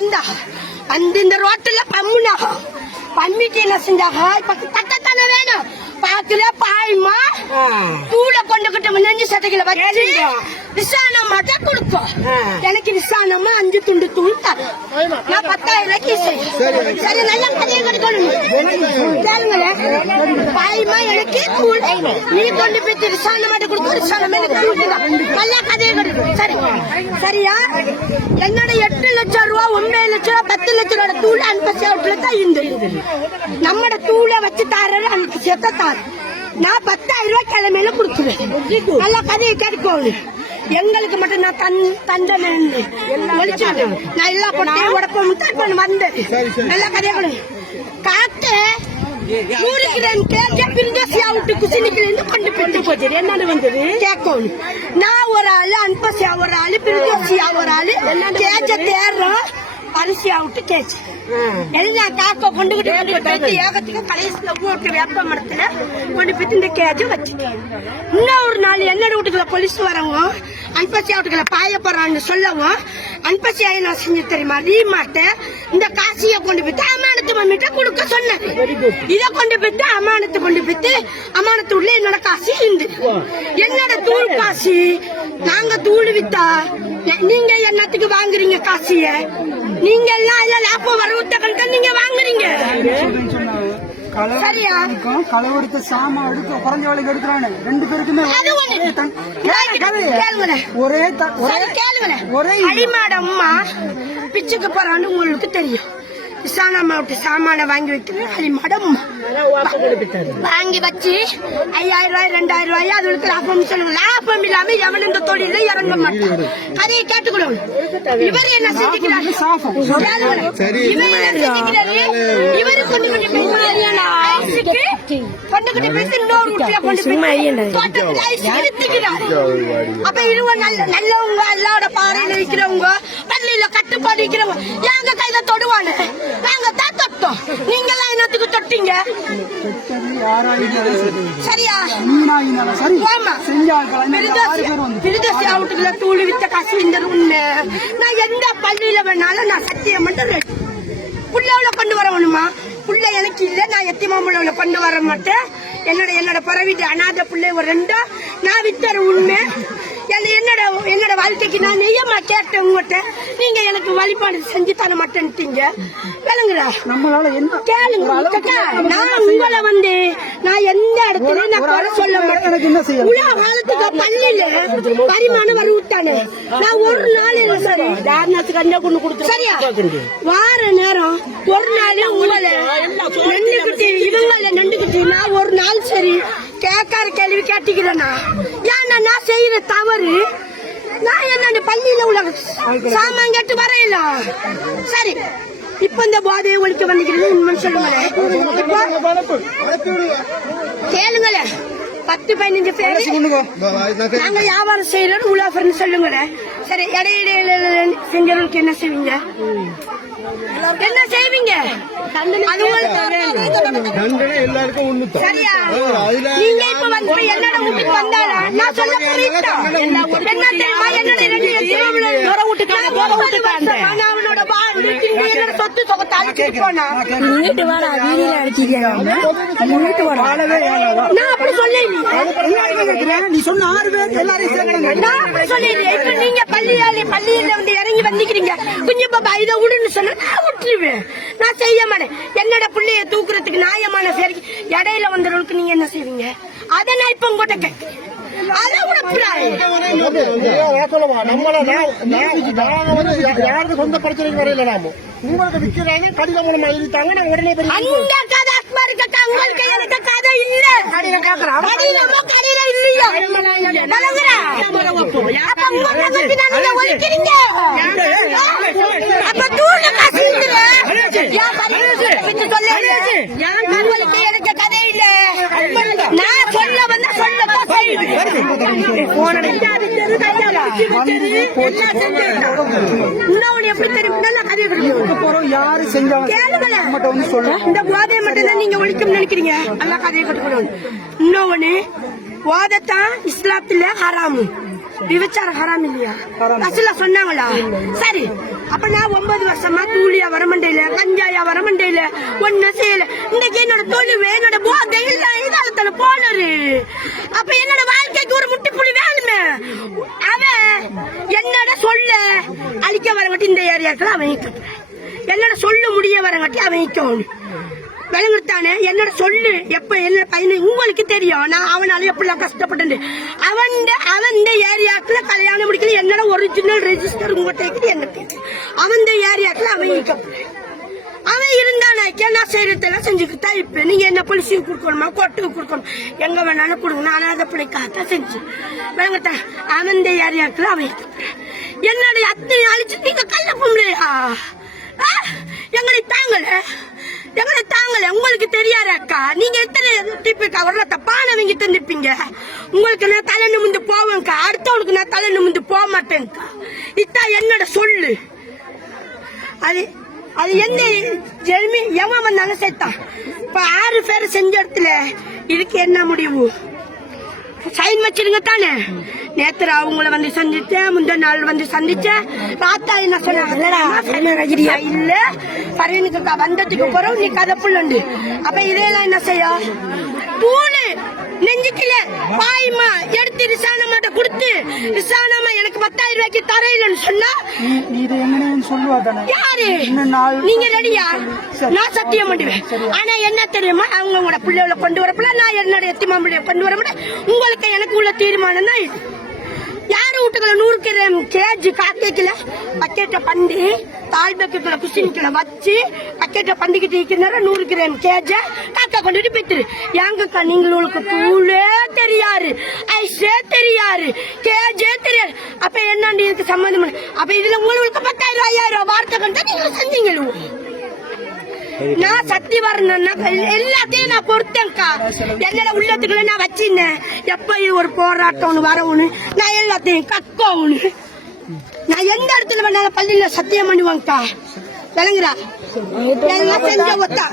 வந்தா வந்து இந்த ரோட்டுல பம்முனா பம்மிட்டு என்ன செஞ்சாக இப்ப தட்டத்தானே வேணும் பாக்குற பாய்மா தூள கொண்டுகிட்டு நெஞ்சு சட்டைகளை வச்சு விசாரணை மட்டும் கொடுப்போம். எனக்கு விசாரணமா 5 துண்டு தூள் தரும். நான் 10,000 ரூபாய்க்கு சரி நல்ல கதையை கிடைக்கணும். பாய்மா எனக்கு தூள் நீ கொண்டு போய் விசாரணை மட்டும் கொடுத்து விசாரணை நல்ல கதையை கிடைக்கும். சரி சரியா என்னோட 8 லட்சம் ரூபா 9 லட்சம் ரூபா 10 லட்சம் ரூபா தூள் அனுப்பி தான் இந்த நம்மட தூளை வச்சு தாரு அனுப்பி தாரு. நான் 10,000 ரூபாய் கிழமையில கொடுத்துருவேன். நல்ல கதையை கேட்கணும். எங்களுக்கு மட்டும் நான் தண்டனை நான் எல்லா பொட்டையும் உடப்ப வந்தேன். நல்ல கதையை காத்து நான் ஒரு ஆளு அன்பசியா ஒரு ஆளு பிரிதோசியா ஒரு ஆளு கேஜ தேர்றோம் அரிசியா விட்டு கேச்சு எல்லாம் காக்க கொண்டுகிட்டு ஏகத்துக்கு கடைசியில போட்டு வேப்ப மரத்துல கொண்டு போய் இந்த கேஜ வச்சு இன்னொரு நாள் என்னோட வீட்டுக்குள்ள போலீஸ் வரவும் அன்பசியா வீட்டுக்குள்ள பாய போறான்னு சொல்லவும் அன்பசியா என்ன செஞ்சு தெரியுமா ரீமாட்ட இந்த காசிய கொண்டு போய் அமானத்து மம்மிட்ட கொடுக்க சொன்னேன். இதை கொண்டு போயிட்டு அமானத்து கொண்டு போயிட்டு அமானத்து உள்ள என்னோட காசு இருந்து என்னோட தூள் காசு நாங்க தூள் வித்தா நீங்க என்னத்துக்கு வாங்குறீங்க காசிய நீங்க எல்லாம் இல்ல லாபம் வரவுட்ட நீங்க வாங்குறீங்க. சரியா கலவரத்தை சாமா எடுக்க குறைஞ்ச வேலைக்கு எடுக்கிறானு 2 பேருக்குமே ஒரே அடிமாட அம்மா பிச்சுக்கு போறான்னு உங்களுக்கு தெரியும். விசாரணை விட்டு சாமான வாங்கி வைக்கிறேன் அடிமாடம் வாங்கி வச்சு 5,000 ரூபாய் 2,000 ரூபாய் அதுக்கு லாபம் சொல்லுங்க. லாபம் இல்லாம எவன் இந்த தொழில இறங்க மாட்டான். கதையை கேட்டுக்கணும். இவர் என்ன செஞ்சுக்கிறாரு இவரு கொண்டு பேசி இன்னொரு அப்ப இருவ நல்லவங்க எல்லாரோட பாறையில விக்கிறவங்க பள்ளியில கட்டுப்பாடு விக்கிறவங்க எங்க கையில தொடுவானு நாங்க தான் தொட்டோம். நீங்க எல்லாம் என்னத்துக்கு தொட்டீங்க? சரியா பிரிதோசி அவுட்டுக்குள்ள தூள் வித்த காசு இந்த உண்மை. நான் எந்த பள்ளியில வேணாலும் நான் சத்தியம் மட்டும் புள்ளவுல கொண்டு வரணுமா? புள்ள எனக்கு இல்ல நான் எத்திமாமுள்ள கொண்டு வர மாட்டேன். என்னோட பறவைட்டு அநாத பிள்ளை ஒரு 2 நான் வித்தர உண்மை. என்னோட வாழ்க்கைக்கு நான் நெய்யமா கேட்டேன் உங்ககிட்ட நீங்க எனக்கு வழிபாடு செஞ்சு தர மாட்டேன்ட்டீங்க. விளங்குறா நம்மளால என்ன கேளுங்க. நான் உங்களை வந்து நான் எந்த இடத்துல நான் குறை சொல்ல மாட்டேன். உலக காலத்துக்கு பள்ளியில பரிமாணம் வரவிட்டானே நான் ஒரு நாள் இல்லை சரி சரியா வார நேரம் ஒரு நாள் உங்களை நண்டுகிட்டு இவங்கள நண்டுகிட்டு நான் ஒரு நாள் சரி கேட்கார கேள்வி கேட்டுக்கிறேன்னா ஏன்னா நான் செய்யற தவறு நான் என்ன பள்ளியில உள்ள சாமான் கேட்டு வரையில சரி. இப்ப இந்த போதையை ஒழிக்க வந்துக்கிறது உண்மைன்னு சொல்லுங்களேன். கேளுங்களேன் 10-15 பேர் நாங்க வியாபாரம் செய்யறோம் உலாஃபர்னு சொல்லுங்களேன். சரி இடையில செஞ்சவங்களுக்கு என்ன செய்வீங்க? என்ன செய்வீங்க? சரியா நீங்க இப்ப வந்து என்னோட வீட்டுக்கு வந்தால நான் சொல்ல புரியுதா என்ன தெரியுமா என்னோட அவனோட சொத்து சொகத்தை அழிச்சிட்டு போனா வீட்டு வாடா வீதியில அடிச்சிருக்காங்க வீட்டு வாடா நான் அப்படி சொல்லி நீ சொன்ன 6 பேர் எல்லாரையும் நான் அப்படி சொல்லிடுறேன். இப்ப நீங்க பள்ளியில வந்து இறங்கி வந்துக்கிறீங்க குஞ்சு பாப்பா இதை விடுன்னு சொன்ன நான் விட்டுருவேன். நான் செய்ய மாட்டேன். என்னோட பிள்ளைய தூக்குறதுக்கு நியாயமான சேரிக்கு இடையில வந்தவர்களுக்கு நீங்க என்ன செய்வீங்க? அதை நான் இப்ப உங்ககிட்ட கேட்கிறேன். அதை சொந்த பிரச்சனைக்கு வரையில நாம உங்களுக்கு விற்கிறாங்க கடித மூலமா எழுதிட்டாங்க நான் உடனே அந்த கதை அஸ்மா இருக்க உங்களுக்கு எனக்கு கதை இல்ல கடையில இல்லையா அப்ப தூள் காசு எனக்கு கதை இல்ல நான் சொல்ல வந்த இந்த போதையை மட்டும்தான் நீங்க ஒழிக்கும் நினைக்கிறீங்க. நல்லா கதையை கட்டுக்கணும். இன்னொன்னு போதைத்தான் இஸ்லாத்துல ஹராமு விபச்சாரம் ஹராம் இல்லையா? ஹராம். அசல சொன்னாங்களா? சரி, அப்ப நான் 9 வருஷமா தூளியா வரமண்டையில, கஞ்சாயா வரமண்டையில, ஒன்னும் செய்யல. இன்னைக்கு என்னோட தொழில், என்னோட போதை இதால போனரு. அப்ப என்னோட வாழ்க்கைக்கு ஒரு முட்டிப்புள்ளி வேணுமே. அவன் என்னோட சொல்ல அழிக்க வரங்கட்டி இந்த ஏரியாக்கள் அவன் என்னோட சொல்ல முடிய வரங்கட்டி அவன் விளங்குத்தானே. என்னோட சொல்லு எப்ப என்ன பையனு உங்களுக்கு தெரியும். நான் அவனால எப்படிலாம் கஷ்டப்பட்டேன். அவன் இந்த ஏரியாக்குள்ள கல்யாணம் முடிக்கல. என்னோட ஒரிஜினல் ரெஜிஸ்டர் உங்கள்கிட்ட என்ன அவன் இந்த ஏரியாக்குள்ள அவன் இருந்தானாக்கே நான் செய்யறதெல்லாம் செஞ்சுக்கிட்டா. இப்ப நீங்க என்ன போலீஸுக்கு கொடுக்கணுமா, கோர்ட்டுக்கு கொடுக்கணும், எங்க வேணாலும் கொடுங்க. நான் அதை பிள்ளைக்காகத்தான் செஞ்சு விளங்குத்தா. அவன் இந்த ஏரியாக்குள்ள அவன் என்னோட அத்தனை அழிச்சு நீங்க கல்ல பொம்பளையா எங்களை தாங்கல. உங்களுக்கு தெரியாது அக்கா, நீங்க எத்தனை டிப்பிக்கா வர்ற தப்பானவங்க தந்துப்பீங்க. உங்களுக்கு நான் தலை நிமிந்து போவேன்க்கா, அடுத்தவனுக்கு நான் தலை நிமிந்து போக மாட்டேன்க்கா. இதான் என்னோட சொல்லு. அது என்ன ஜெர்மி எவன் வந்தாலும் சேர்த்தான். இப்ப 6 பேர் செஞ்ச இடத்துல இதுக்கு என்ன முடிவு? சைன் வச்சிருங்க தானே. நேத்து அவங்கள வந்து சந்திச்சேன், முந்த நாள் வந்து சந்திச்சேன். ராத்தா என்ன சொன்னாங்க? இல்ல பரவனுக்கு வந்ததுக்கு பிறகு நீ கதை புள்ளண்டு. அப்ப இதெல்லாம் என்ன செய்ய? தூளு நெஞ்சுக்கல பாய்மா எடுத்து ரிசானமாட்ட கொடுத்து, ரிசானமா எனக்கு 10,000 ரூபாய்க்கு தரையிலன்னு சொன்னா யாரு? நீங்க ரெடியா? நான் சத்தியம் பண்ணுவேன். ஆனா என்ன தெரியுமா, அவங்களோட பிள்ளைகளை கொண்டு வரப்பல, நான் என்னோட எத்திமா பிள்ளைய கொண்டு வரப்பட, உங்களுக்கு எனக்கு உள்ள தீர்மானம் தான் இது. யாரு வீட்டுக்குள்ள 100 கிராம் கேஜி காக்கைக்குல பக்கெட்ட பண்டி தாழ்பக்குள்ள குசினிக்குள்ள வச்சு பக்கெட்ட பண்டிக்கிட்டு இருக்கிற 100 கிராம் கேஜ காக்கா கொண்டுட்டு போய்த்துரு. எங்கக்கா நீங்களுக்கு தூளே தெரியாது, ஐஸே தெரியாது, கேஜே தெரியாது. அப்ப என்னண்டு இதுக்கு சம்பந்தம்? அப்ப இதுல உங்களுக்கு 10,000 5,000 வார்த்தை கண்டா நீங்க செஞ்சீங்களோ? நான் சக்தி வரணும்னா எல்லாத்தையும் நான் பொறுத்தேன்க்கா. என்னோட உள்ளத்துக்குள்ள நான் வச்சிருந்தேன். எப்ப ஒரு போராட்டம் வரவுன்னு நான் எல்லாத்தையும் கக்கவுன்னு நான் எந்த இடத்துல வேணாலும் பள்ளியில சத்தியம் பண்ணுவேன்க்கா. விளங்குறா? எல்லாம் செஞ்ச ஒத்தா